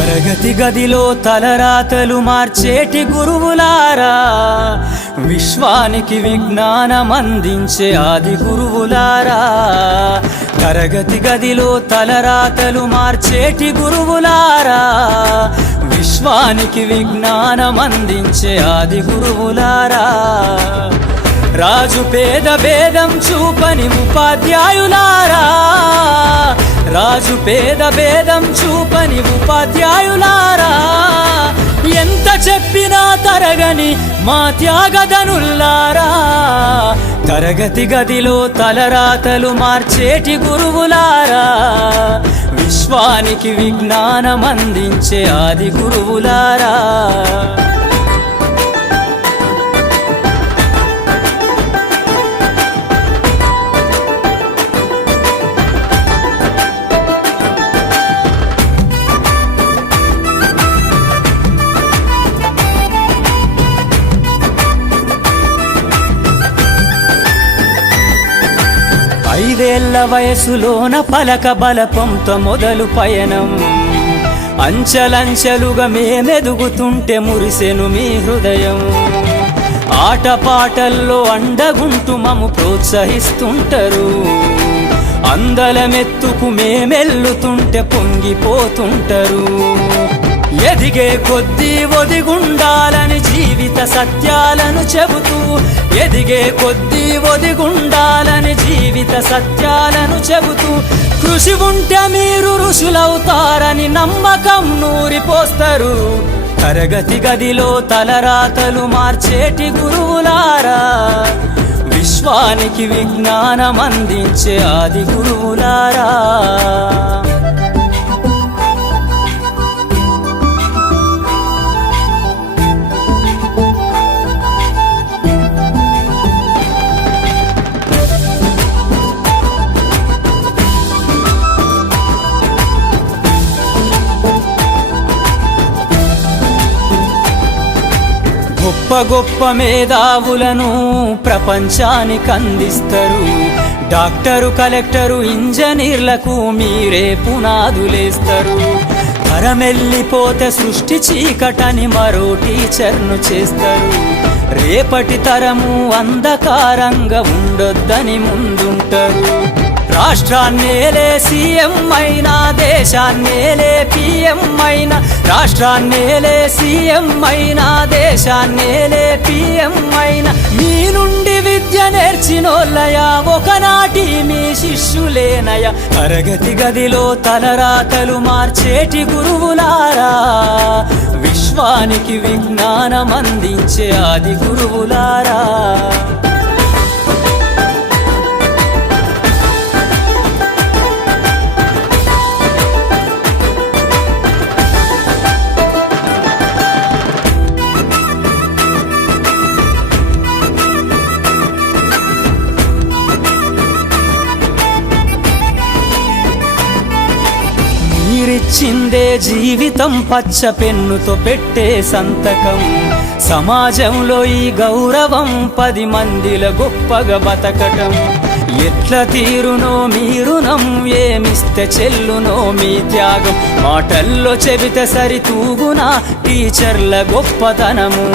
తరగతి గదిలో తలరాతలు మార్చేటి గురువులారా, విశ్వానికి విజ్ఞానం అందించే ఆది గురువులారా. తరగతి గదిలో తలరాతలు మార్చేటి గురువులారా, విశ్వానికి విజ్ఞానం అందించే ఆది గురువులారా. రాజు పేద భేదం చూపని ఉపాధ్యాయులారా, రాజు పేద భేదం చూపని ఉపాధ్యాయులారా. ఎంత చెప్పినా తరగని మా త్యాగధనుల్లారా. తరగతి గదిలో తలరాతలు మార్చేటి గురువులారా, విశ్వానికి విజ్ఞానం అందించే ఆది గురువులారా. ఐదేళ్ల వయసులోన పలక బలపంతో మొదలు పయనం, అంచెలంచెలుగా మేమెదుగుతుంటే మురిసెను మీ హృదయం. ఆటపాటల్లో అండగుంటూ మము ప్రోత్సహిస్తుంటారు, అందలమెత్తుకు మేమెల్లుతుంటే పొంగిపోతుంటారు. ఎదిగే కొద్దీ ఒదిగుండాలని జీవిత సత్యాలను చెబుతూ, ఎదిగే కొద్దీ ఒదిగుండాలని జీవిత సత్యాలను చెబుతూ, కృషి ఉంటే మీరు ఋషులవుతారని నమ్మకం నూరిపోస్తారు. తరగతి గదిలో తలరాతలు మార్చేటి గురువులారా, విశ్వానికి విజ్ఞానం అందించే ఆది గురువులారా. గొప్ప గొప్ప మేధావులను ప్రపంచానికి అందిస్తారు. డాక్టరు, కలెక్టరు, ఇంజనీర్లకు మీరే పునాదులేస్తారు. తరమెల్లిపోతే సృష్టి చీకటని మరో టీచర్ను చేస్తారు. రేపటి తరము అంధకారంగా ఉండొద్దని ముందుంటారు. రాష్ట్రాన్నేలే సీఎం అయినా, దేశాన్నేలే పిఎం అయినా, రాష్ట్రాన్నేలే సీఎం అయినా, దేశాన్నేలే పిఎం అయినా, మీ నుండి విద్య నేర్చినోళ్ళయా, ఒకనాటి మీ శిష్యులేనయా. తరగతి గదిలో తలరాతలు మార్చేటి గురువులారా, విశ్వానికి విజ్ఞానం అందించే ఆది గురువులారా. మీరిచ్చిందే జీవితం పచ్చ పెన్నుతో పెట్టే సంతకం. సమాజంలో ఈ గౌరవం 10 మందిల గొప్పగా బతకటం. ఎట్ల తీరునో మీ రుణం, ఏమిస్తే చెల్లునో మీ త్యాగం. మాటల్లో చెబితే సరితూగునా టీచర్ల గొప్పతనము.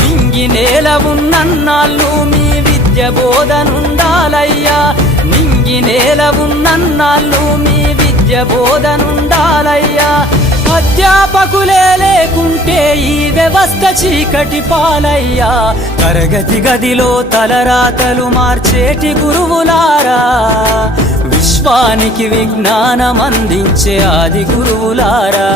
నింగి నేల ఉన్నన్నాళ్ళు మీ విద్య బోధనుండాలయ్యా, నింగి నేల ఉన్నన్నాళ్ళు మీ విద్య బోధనుండాలయ్యా. అధ్యాపకులే లేకుంటే ఈ వ్యవస్థ చీకటి పాలయ్యా. తరగతి గదిలో తలరాతలు మార్చేటి గురువులారా, విశ్వానికి విజ్ఞానం అందించే ఆది గురువులారా.